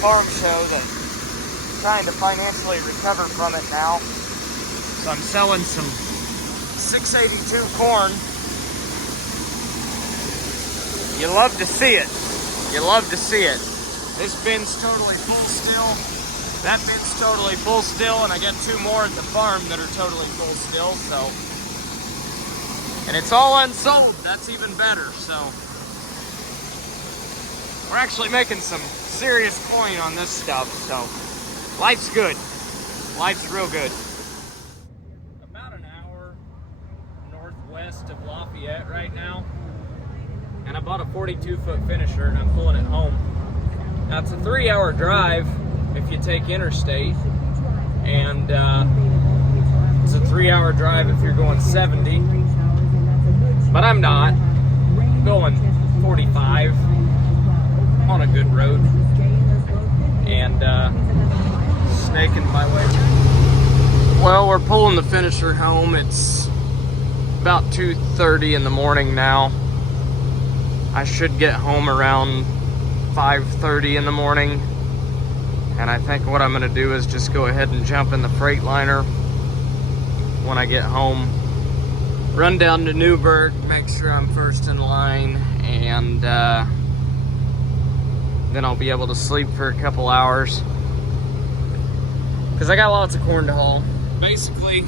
farm show that's trying to financially recover from it now. So I'm selling some 682 corn. You love to see it. You love to see it. This bin's totally full still. That bin's totally full still, and I got two more at the farm that are totally full still, so. And it's all unsold. That's even better, so. We're actually making some serious coin on this stuff, so. Life's good. Life's real good. About an hour northwest of Lafayette right now. And I bought a 42-foot finisher, and I'm pulling it home. Now, it's a 3-hour drive if you take interstate, and it's a 3-hour drive if you're going 70, but I'm not. I'm going 45 on a good road, and snaking my way. Well, we're pulling the finisher home. It's about 2:30 in the morning now. I should get home around 5:30 in the morning. And I think what I'm gonna do is just go ahead and jump in the Freightliner when I get home. Run down to Newburgh, make sure I'm first in line, and then I'll be able to sleep for a couple hours. Because I got lots of corn to haul. Basically,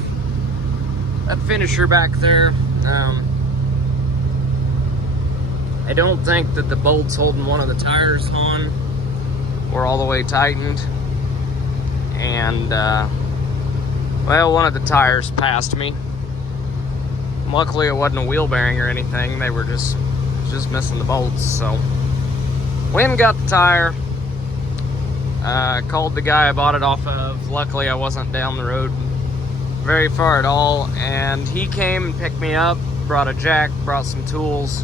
that finisher back there, I don't think that the bolts holding one of the tires on were all the way tightened, and well, one of the tires passed me. Luckily it wasn't a wheel bearing or anything. They were just missing the bolts. So went and got the tire, called the guy I bought it off of. Luckily I wasn't down the road very far at all, and he came and picked me up, brought a jack, brought some tools.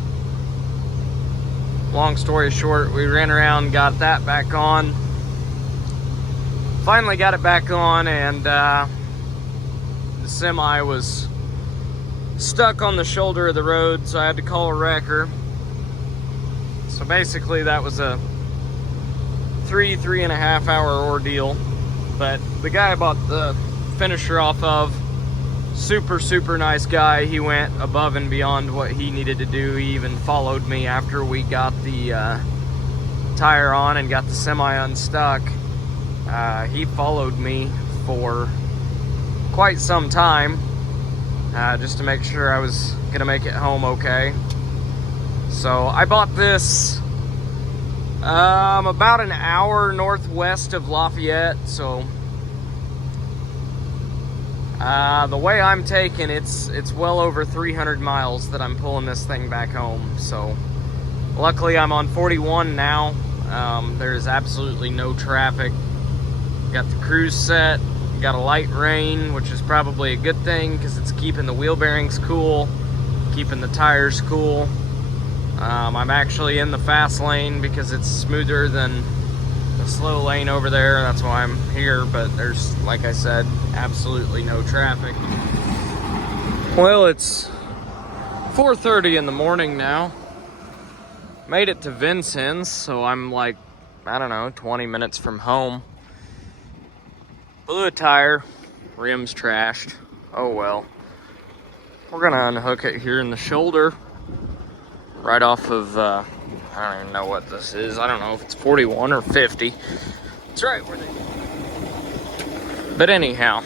Long story short, we ran around, got that back on. Finally got it back on, and the semi was stuck on the shoulder of the road, so I had to call a wrecker. So basically that was a 3.5 hour ordeal. But the guy I bought the finisher off of, super nice guy. He went above and beyond what he needed to do. He even followed me after we got the tire on and got the semi unstuck. He followed me for quite some time, just to make sure I was gonna make it home okay. So I bought this about an hour northwest of Lafayette. So the way I'm taking it's well over 300 miles that I'm pulling this thing back home. So luckily I'm on 41 now. There's absolutely no traffic. Got the cruise set, got a light rain, which is probably a good thing because it's keeping the wheel bearings cool, keeping the tires cool. I'm actually in the fast lane because it's smoother than the slow lane over there. That's why I'm here, but there's, like I said, absolutely no traffic. Well, it's 4:30 in the morning now. Made it to Vincennes, so I'm like, I don't know, 20 minutes from home. Blew a tire, rim's trashed. Oh well. We're gonna unhook it here in the shoulder, right off of, I don't even know what this is. I don't know if it's 41 or 50. It's right where they... But anyhow,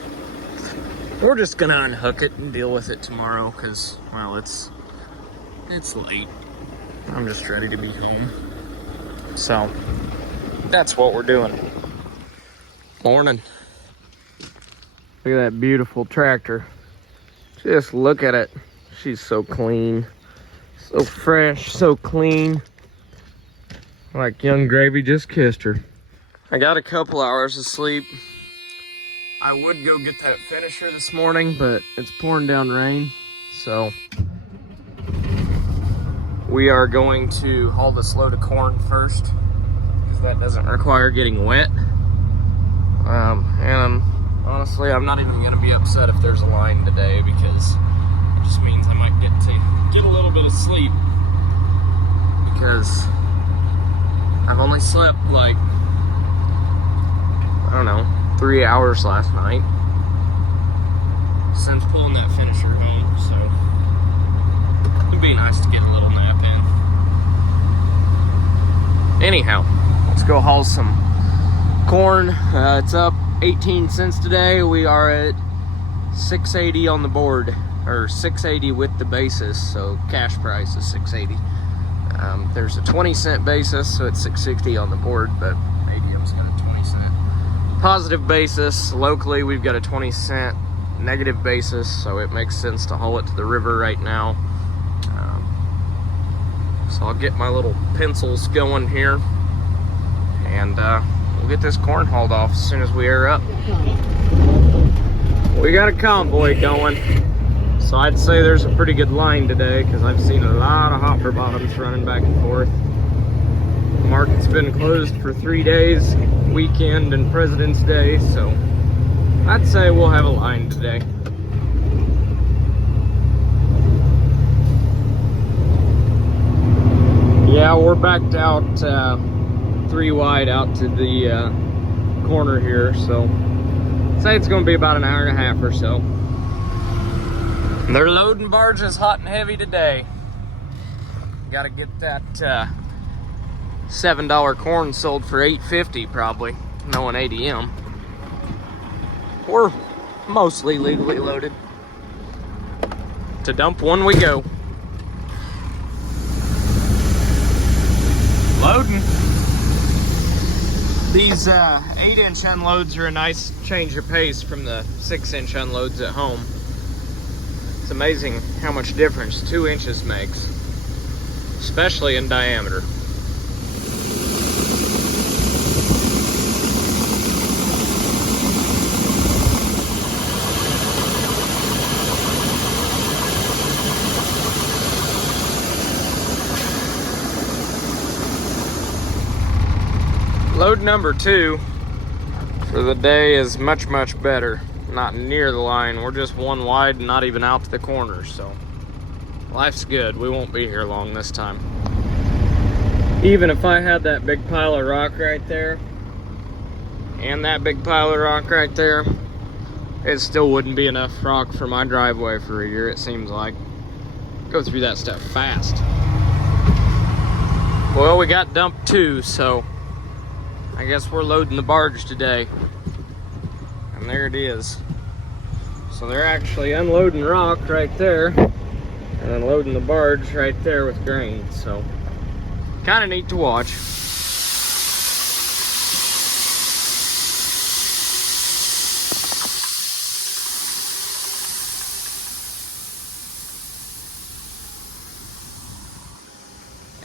we're just gonna unhook it and deal with it tomorrow because, well, it's late. I'm just ready to be home. So, that's what we're doing. Morning. Look at that beautiful tractor. Just look at it. She's so clean. So fresh, so clean. Like young Gravy just kissed her. I got a couple hours of sleep. I would go get that finisher this morning, but it's pouring down rain. So we are going to haul this load of corn first, because that doesn't require getting wet. And honestly, I'm not even gonna be upset if there's a line today, because it just means I might get to get a little bit of sleep, because I've only slept like don't know, 3 hours last night since pulling that finisher home, so it'd be nice to get a little nap in. Anyhow, let's go haul some corn. It's up 18 cents today. We are at $6.80 on the board, or $6.80 with the basis, so cash price is $6.80. There's a 20-cent basis, so it's $6.60 on the board, but ADM's got a 20-cent positive basis. Locally, we've got a 20-cent negative basis, so it makes sense to haul it to the river right now. So I'll get my little pencils going here, and we'll get this corn hauled off as soon as we air up. We got a convoy going, so I'd say there's a pretty good line today because I've seen a lot of hopper bottoms running back and forth. The market's been closed for 3 days, weekend and President's Day, so I'd say we'll have a line today. Yeah, we're backed out 3 wide out to the corner here, so say it's going to be about an hour and a half or so. They're loading barges hot and heavy today. Got to get that $7 corn sold for $8.50 probably, knowing ADM. We're mostly legally loaded. To dump one we go. Loading. These 8-inch unloads are a nice change of pace from the 6-inch unloads at home. It's amazing how much difference 2 inches makes, especially in diameter. Load number 2 for the day is much, much better. Not near the line. We're just 1 wide and not even out to the corners, so life's good. We won't be here long this time. Even if I had that big pile of rock right there and that big pile of rock right there, it still wouldn't be enough rock for my driveway for a year, it seems like. Go through that stuff fast. Well, we got dump 2, so I guess we're loading the barge today. And there it is. So they're actually unloading rock right there and then loading the barge right there with grain. So kind of neat to watch.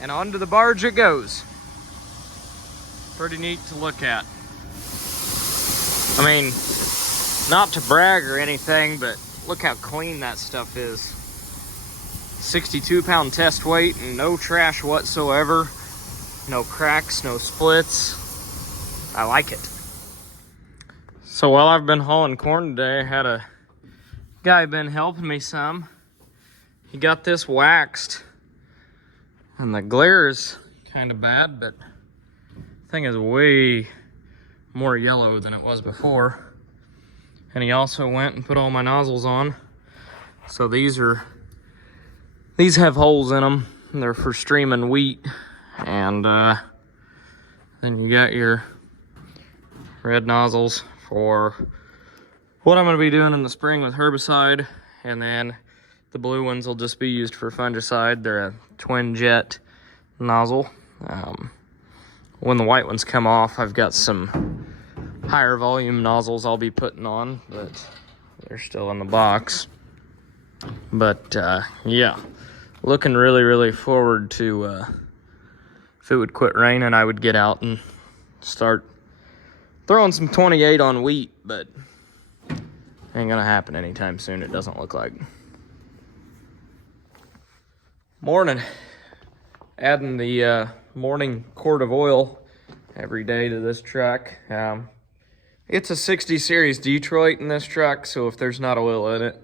And onto the barge it goes. Pretty neat to look at. I mean, not to brag or anything, but look how clean that stuff is. 62-pound test weight and no trash whatsoever. No cracks, no splits. I like it. So while I've been hauling corn today, I had a guy been helping me some. He got this waxed. And the glare is kind of bad, but the thing is way more yellow than it was before. And he also went and put all my nozzles on. So these have holes in them. They're for streaming wheat. And then you got your red nozzles for what I'm going to be doing in the spring with herbicide. And then the blue ones will just be used for fungicide. They're a twin jet nozzle. When the white ones come off, I've got some higher volume nozzles I'll be putting on, but they're still in the box. But yeah, looking really, really forward to if it would quit raining, I would get out and start throwing some 28 on wheat, but ain't gonna happen anytime soon, it doesn't look like. Morning. Adding the morning quart of oil every day to this truck. It's a 60 series Detroit in this truck, so if there's not oil in it,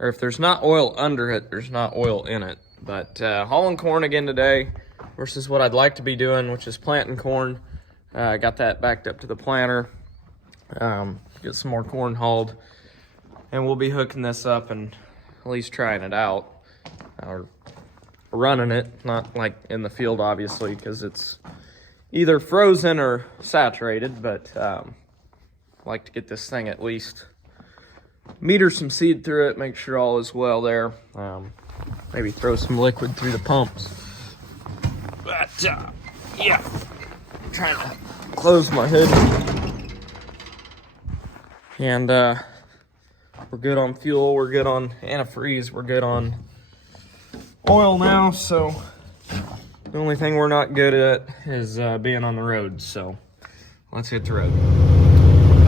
or if there's not oil under it, there's not oil in it. But hauling corn again today versus what I'd like to be doing, which is planting corn. I got that backed up to the planter. get some more corn hauled, and we'll be hooking this up and at least trying it out, or running it, not like in the field obviously, because it's either frozen or saturated, but like to get this thing at least meter some seed through it, make sure all is well there. Maybe throw some liquid through the pumps. But yeah, I'm trying to close my hood. And we're good on fuel, we're good on antifreeze, we're good on oil now, so the only thing we're not good at is being on the road, so let's hit the road.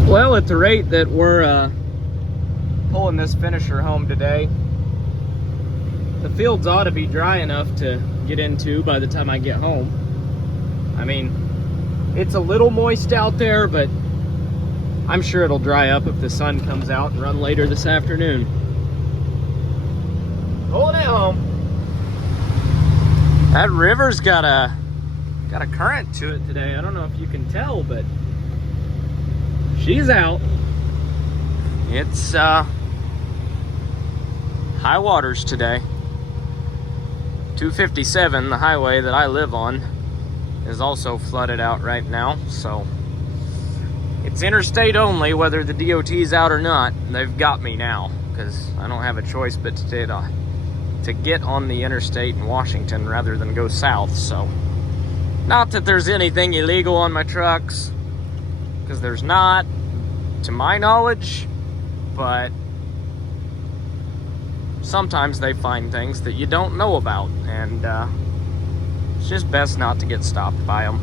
Well, at the rate that we're pulling this finisher home today, the fields ought to be dry enough to get into by the time I get home. I mean, it's a little moist out there, but I'm sure it'll dry up if the sun comes out and run later this afternoon. Pulling it home. That river's got a current to it today. I don't know if you can tell, but she's out. It's high waters today. 257, the highway that I live on, is also flooded out right now, so it's interstate only, whether the DOT's out or not. They've got me now, because I don't have a choice but to get on the interstate in Washington rather than go south. So, not that there's anything illegal on my trucks, because there's not, to my knowledge, but sometimes they find things that you don't know about, and it's just best not to get stopped by them.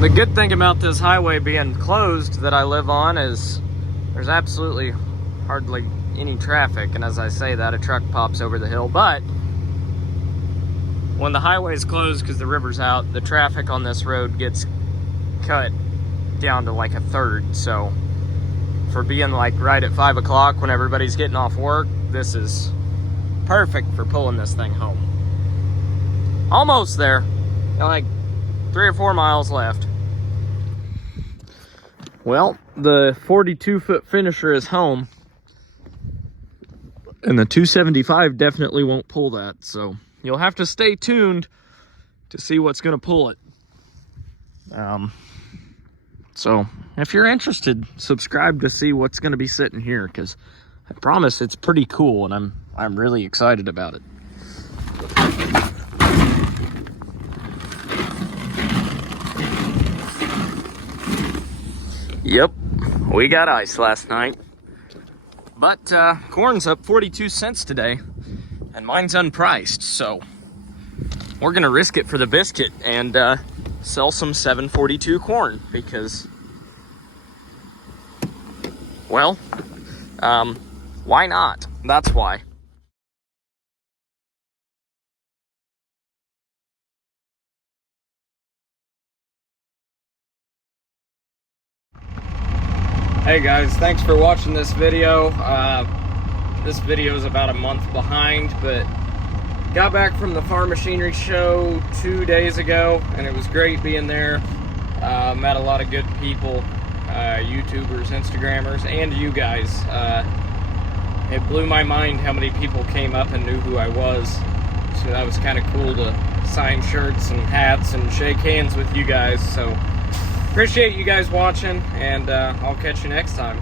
The good thing about this highway being closed that I live on is there's absolutely hardly any traffic, and as I say that, a truck pops over the hill. But when the highway is closed because the river's out, the traffic on this road gets cut down to like a third. So for being like right at 5 o'clock when everybody's getting off work, this is perfect for pulling this thing home. Almost there. Like 3 or 4 miles left. Well, the 42-foot finisher is home, and the 275 definitely won't pull that, so you'll have to stay tuned to see what's going to pull it. So if you're interested, subscribe to see what's going to be sitting here, because I promise it's pretty cool, and I'm really excited about it. Yep, we got ice last night, but corn's up 42 cents today, and mine's unpriced, so we're gonna risk it for the biscuit and sell some 742 corn, because, well, why not? That's why. Hey guys, thanks for watching this video. This video is about a month behind, but got back from the Farm Machinery Show 2 days ago, and it was great being there. Met a lot of good people, YouTubers, Instagrammers, and you guys. It blew my mind how many people came up and knew who I was, so that was kind of cool to sign shirts and hats and shake hands with you guys. So appreciate you guys watching, and I'll catch you next time.